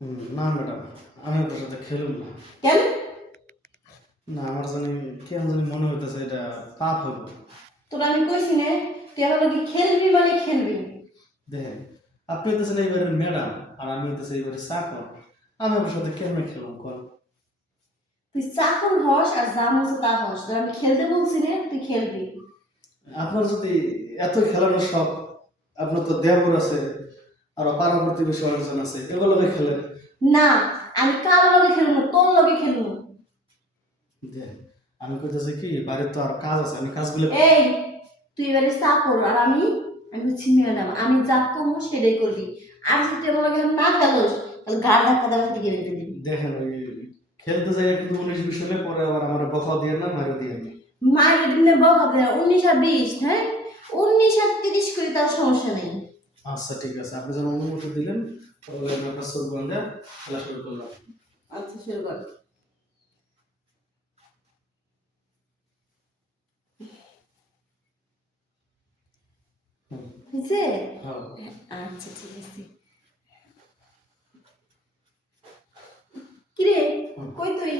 না ম্যাডাম, আমি আপনার সাথে খেলুম না। কেন? না, আমার জানি কেন জানি মনে হইতেছে এটা পাপ হইব। তোর আমি কইছি না তুই আমার কি খেলবি মানে খেলবি। দেখেন, আপনি হইতেছেন এইবারের ম্যাডাম আর আমি হইতেছে এইবারের চাকর। আমি আপনার সাথে কেমনে খেলুম কল? তুই চাকর হস আর যা মতো তা হস, তোর আমি খেলতে বলছি না তুই খেলবি। আপনার যদি এত খেলানোর শখ, আপনার তো দেবর আছে আর পাড়া প্রতিবেশী অনেকজন আছে, এগুলোকে খেলেন। না, আমি কারোর লগে খেলবো না, তোর লগে খেলবো। দেখেন, আমি কইতেছি কি, বাইরে তো আর কাজ আছে, আমি কাজগুলো এই তুই এবারে চাকর আর আমি আমি হচ্ছি ম্যাডাম, আমি যা করবো সেটাই করবি। আর যদি তুই আমার লগে না খেলোস তাহলে গাড় ধাক্কা দেওয়া থেকে রেখে দিবি। দেখেন, ওই খেলতে যাই কিন্তু 19-20 হলে পরে আবার আমার বকা দিয়ে না মারি দিয়ে না। মায়ের দিনে বকা দেয় 19 আর 20, হ্যাঁ 19 আর 30 করে তার সমস্যা নেই। আচ্ছা ঠিক আছে, আপনি যখন অনুমতি দিলেন তাহলে আমি আপনার চোখ বন্ধে খেলা শুরু করলাম। আচ্ছা শুরু কর। হয়েছে? হ্যাঁ আচ্ছা ঠিক আছে। কিরে কই তুই?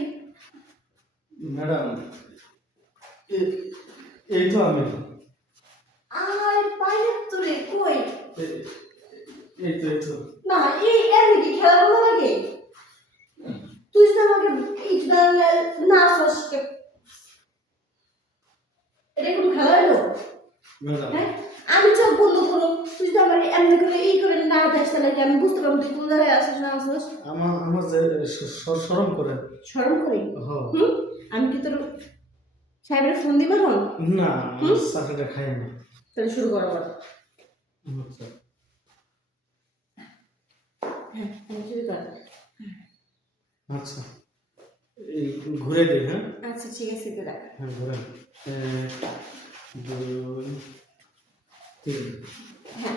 ম্যাডাম, এই তো আমি। আর বাইরে তোরে কই? এই তো না এই এমনি কি খেলা ভালো লাগে? তুই যদি আমাকে ইটটা না সসকে এটা কোনো খেলা হলো? ম্যাডাম, হ্যাঁ আমি চোখ বন্ধ করো, তুই যদি আমার এমনি করে এই করে না দেখ তাহলে কি আমি বুঝতে পারবো তুই কোন জায়গায় আছিস না আছিস? আমার যে শরম করে। শরম করি? হ্যাঁ। আমি কি তোর সাহেবের ফোন দিব এখন? না, চাকরিটা খাই না। তাহলে শুরু কর আবার। আচ্ছা হ্যাঁ শুরু কর। আচ্ছা, এই ঘুরে দিই। হ্যাঁ আচ্ছা ঠিক আছে তো রাখ। হ্যাঁ ঘুরে 1 2 3। হ্যাঁ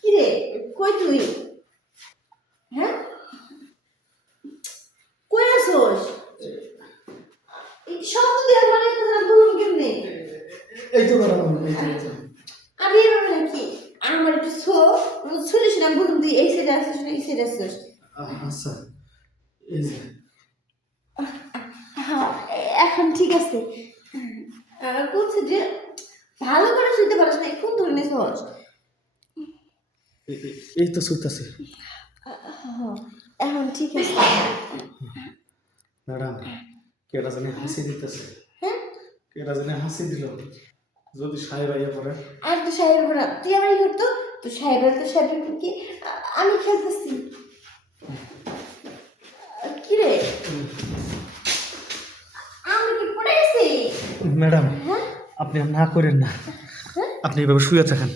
কিরে কই তুই? হ্যাঁ কই আসোস? এই শব্দ দিয়ে মানে তোরা বলুন কেমনে? এই তো ম্যাডাম, এই তো। আমি এভাবে নাকি আমার একটু শুনিস না বলুন তুই এই সাইডে আসিস না এই সাইডে আসিস? আচ্ছা, এই যে হ্যাঁ এখন ঠিক আছে। বলছে যে ভালো করে শুনতে পারিস না কোন ধরনের সহজ? এই তো শুইতাছে। এখন ঠিক আছে। ম্যাডাম, কেটা জানি হাসি দিতেছে। হ্যাঁ কেটা জানি হাসি দিল, যদি সাহেব আইয়া পড়ে। আর তো সাহেবের বড় তুই আমার কি করতো? তো সাহেবের কি আমি খেলতেছি। কি রে আমি কি পড়ে গেছি? ম্যাডাম, হ্যাঁ আপনি আর না করেন না, আপনি এভাবে শুয়ে থাকেন।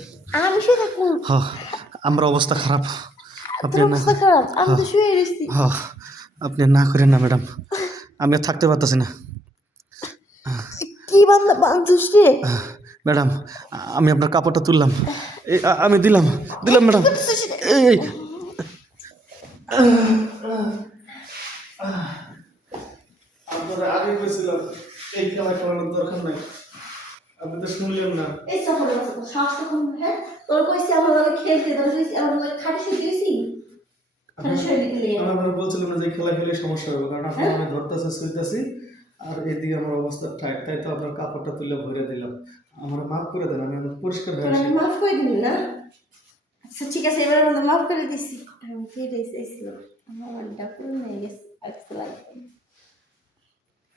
আমি শুয়ে থাকুন? হ্যাঁ, আমার অবস্থা খারাপ। আপনি তোর আর না অবস্থা খারাপ? আমি তো শুয়ে রয়েছি। হ্যাঁ, আপনি আর না করেন না ম্যাডাম, আমি আর থাকতে পারতেছি না। কি বান্দা বান্ধুস রে? ম্যাডাম, আমি আপনার কাপড়টা তুললাম, আমি দিলাম দিলাম ম্যাডাম। এই এই আপনারা আগে কইছিলাম এই খেলা খেলানোর দরকার নাই, আপনি তো শুনলেন না। এই সফরে বসে শ্বাস কম। হ্যাঁ তোর কইছি আমার লগে খেলতে, তোর কইছি আমার লগে খাটে শুয়ে দিয়েছি। খাটে শুয়ে দিতে আমি আপনারা বলছিলাম না যে খেলা খেলে সমস্যা হবে, কারণ আপনি আমি ধরতেছে শুইতেছি আর এদিকে আমার অবস্থা ঠাক, তাই তো আপনার কাপড়টা তুলে ভরে দিলাম। আমার মাফ করে দেন, আমি এখন পরিষ্কার হয়ে আসি। মাফ করে দিবি না? আচ্ছা ঠিক আছে এবার আমাদের মাফ করে দিছি। আমি ফিরে এসেছি আমার ডাক্তার নিয়ে গেছে। আচ্ছা